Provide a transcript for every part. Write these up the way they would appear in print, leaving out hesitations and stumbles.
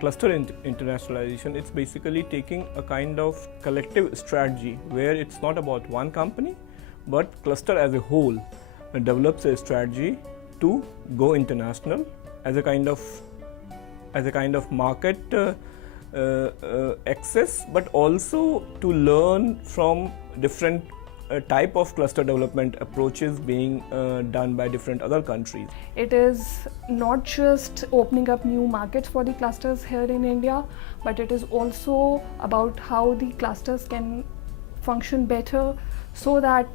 Internationalization, it's basically taking a kind of collective strategy where it's not about one company, but cluster as a whole develops a strategy to go international as a kind of market access, but also to learn from different type of cluster development approaches being done by different other countries. It is not just opening up new markets for the clusters here in India, but it is also about how the clusters can function better so that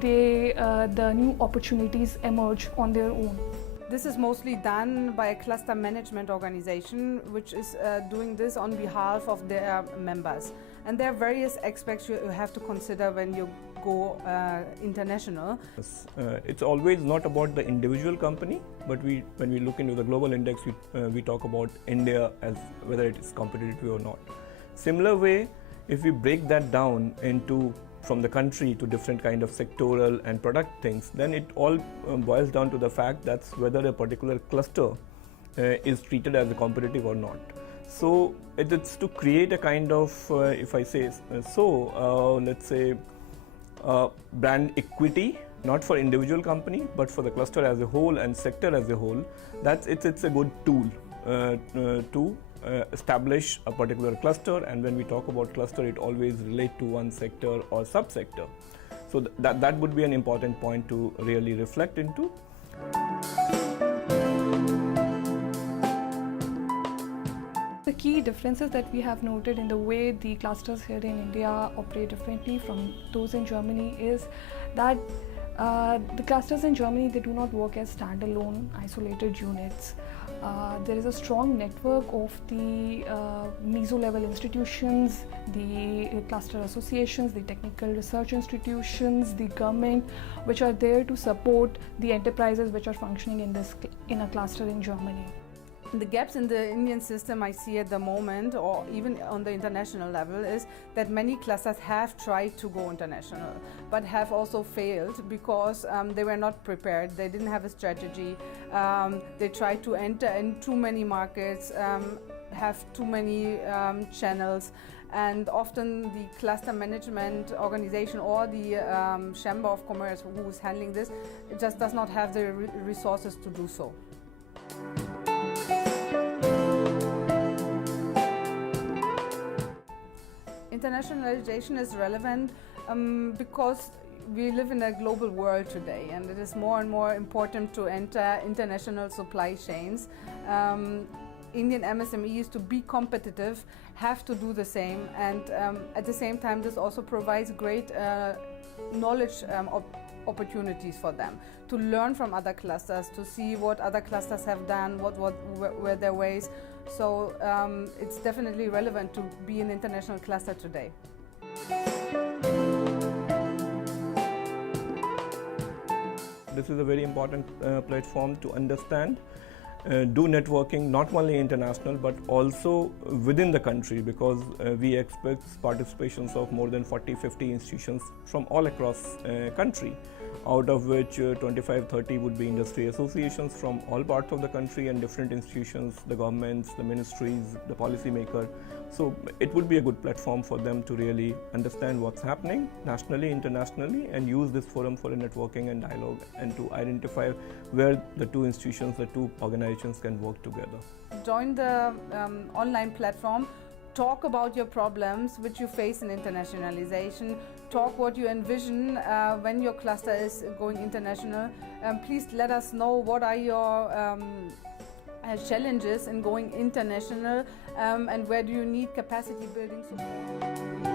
the new opportunities emerge on their own. This is mostly done by a cluster management organization which is doing this on behalf of their members. And there are various aspects you have to consider when you go international. It's always not about the individual company, but when we look into the global index, we talk about India as whether it is competitive or not. Similar way, if we break that down into from the country to different kind of sectoral and product things, then it all boils down to the fact that's whether a particular cluster is treated as a competitive or not. So it's to create a kind of, if I say so, let's say brand equity, not for individual company, but for the cluster as a whole and sector as a whole. It's a good tool to establish a particular cluster, and when we talk about cluster, it always relate to one sector or subsector. So that would be an important point to really reflect into. The key differences that we have noted in the way the clusters here in India operate differently from those in Germany is that the clusters in Germany, they do not work as standalone isolated units. There is a strong network of the meso-level institutions, the cluster associations, the technical research institutions, the government, which are there to support the enterprises which are functioning in a cluster in Germany. The gaps in the Indian system I see at the moment, or even on the international level, is that many clusters have tried to go international, but have also failed because they were not prepared, they didn't have a strategy, they tried to enter in too many markets, have too many channels, and often the cluster management organization or the Chamber of Commerce who is handling this, it just does not have the resources to do so. Internationalization is relevant because we live in a global world today, and it is more and more important to enter international supply chains. Indian MSMEs, to be competitive, have to do the same, and at the same time this also provides great knowledge opportunities for them to learn from other clusters, to see what other clusters have done, what were their ways. So it's definitely relevant to be an international cluster today. This is a very important platform to understand, do networking not only international but also within the country, because we expect participations of more than 40-50 institutions from all across country, out of which 25-30 would be industry associations from all parts of the country and different institutions, the governments, the ministries, the policymaker. So it would be a good platform for them to really understand what's happening nationally, internationally, and use this forum for a networking and dialogue, and to identify where the two institutions, the two organizations can work together. Join the online platform. Talk about your problems which you face in internationalization. Talk what you envision when your cluster is going international. Please let us know what are your challenges in going international, and where do you need capacity building support.